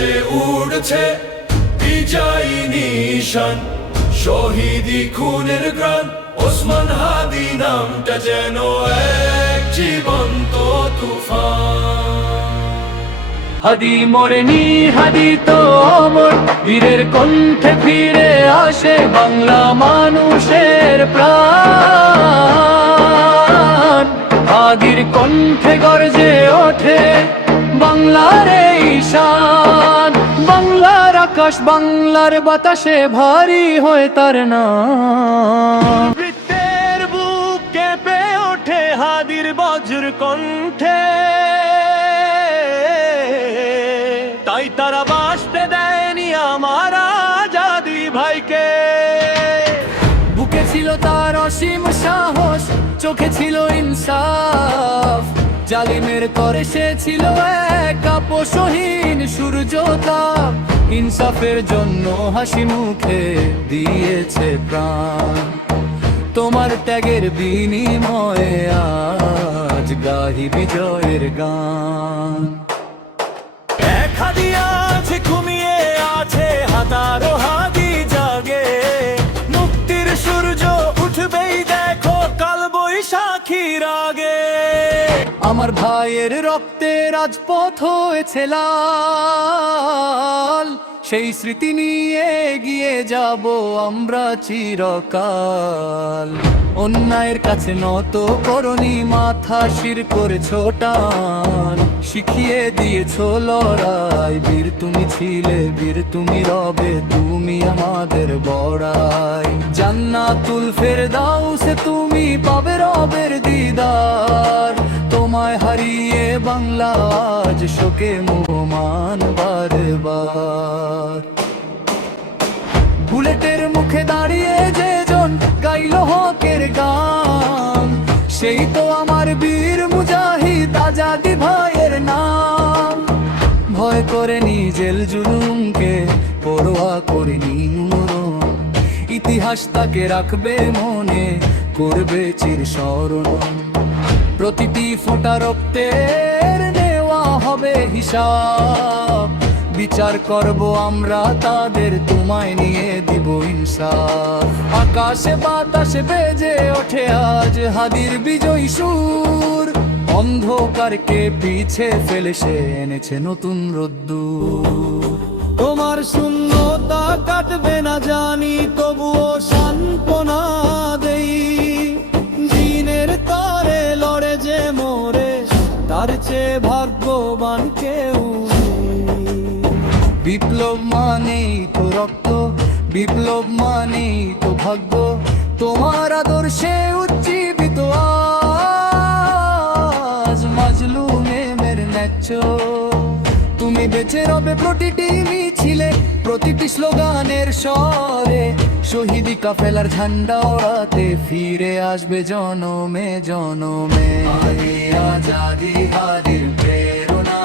আকাশে উড়ছে বিজয়ী নিশান, শহীদি খুনের গ্রান, ওসমান হাদি নামটা যেন এক জীবন্ত তুফান। হাদি মরেনি, হাদি তো অমর, বীরের কণ্ঠে ফিরে আসে বাংলা মানুষের প্রাণ। হাদির কণ্ঠে গর্জে ওঠে বাংলার এই শান। বাংলার আকাশ, বাংলার বাতাসে ভারী হয়ে তার নাম। বৃত্তের বুক কেঁপে ওঠে হাদির বজ্র কণ্ঠে, তাই তারা বাঁচতে দেয়নি আমার আজাদি ভাইকে। বুকে ছিল তার অসীম সাহস, চোখে ছিল ইনসাফ, জালিমের করে সে ছিল এক আপোষহীন সূর্যতাপ। ইনসাফের জন্য হাসি মুখে দিয়েছে প্রাণ, তোমার ত্যাগের বিনিময়ে আজ গাহি বিজয়ের গান। এক হাদি আছে ঘুমিয়ে আছে, হাজারো হাদি জাগে, মুক্তির সূর্য উঠবেই দেখো কাল বৈশাখীর আগে। আমার ভাইয়ের রক্তে রাজপথ হয়েছে লাল, সেই স্মৃতি নিয়ে এগিয়ে যাব আমরা চিরকাল। অন্যায়ের কাছে নত করনি মাথা, শির করেছো টান, শিখিয়ে দিয়েছো লড়াই। বীর তুমি ছিলে, বীর তুমি রবে, তুমি আমাদের বড়াই। জান্নাতুল ফেরদাউসে তুমি পাবে রবের দিদার, তোমায় হারিয়ে বাংলা আজ শোকে মুহমান বারবার। বুলেটের মুখে দাঁড়িয়ে যে জন গাইল হকের গান, সেই তো আমার বীর মুজাহিদ আজাদি ভাইয়ের নাম। ভয় করেনি জেল জুলুমকে, পরোয়া করেনি মরণ, ইতিহাস তাকে রাখবে মনে, করবে চিরস্মরণ। প্রতিটি ফোঁটা রক্তের নেওয়া হবে হিসাব, বিচার করব আমরা তাদের, তোমায় নিয়ে দিব ইনসাফ। আকাশে বাতাসে বেজে ওঠে আজ হাদির বিজয়ী সুর, অন্ধকারকে পিছে ফেলে সে এনেছে নতুন রোদ্দুর। তোমার শূন্যতা কাটবে না জানি, তবুও সান্ত্বনা দেই। দিনের তরে লড়ে যে মোরে, তার চেয়ে ভাগ্যবান কেউ নেই। বিপ্লব মানেই তো রক্ত, বিপ্লব মানেই তো ভাগ্য, তোমার আদর্শে উজ্জীবিত আজ মাজলুমে মেরে ন্যায্য। তুমি বেঁচে রবে প্রতিটি মিছিলে, প্রতিটি স্লোগানের স্বরে, শহীদি কাফেলার ঝান্ডা ওড়াতে ফিরে আসবে জনমে জনমে। আজাদি হাদির প্রেরণা,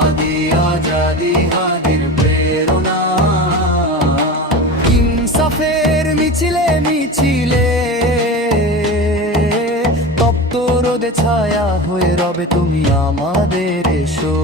আদি আজাদি হাদির প্রেরণা। ইনসাফের মিছিলে মিছিলে তপ্ত রোদে ছায়া হয়ে রবে তুমি আমাদের এসো।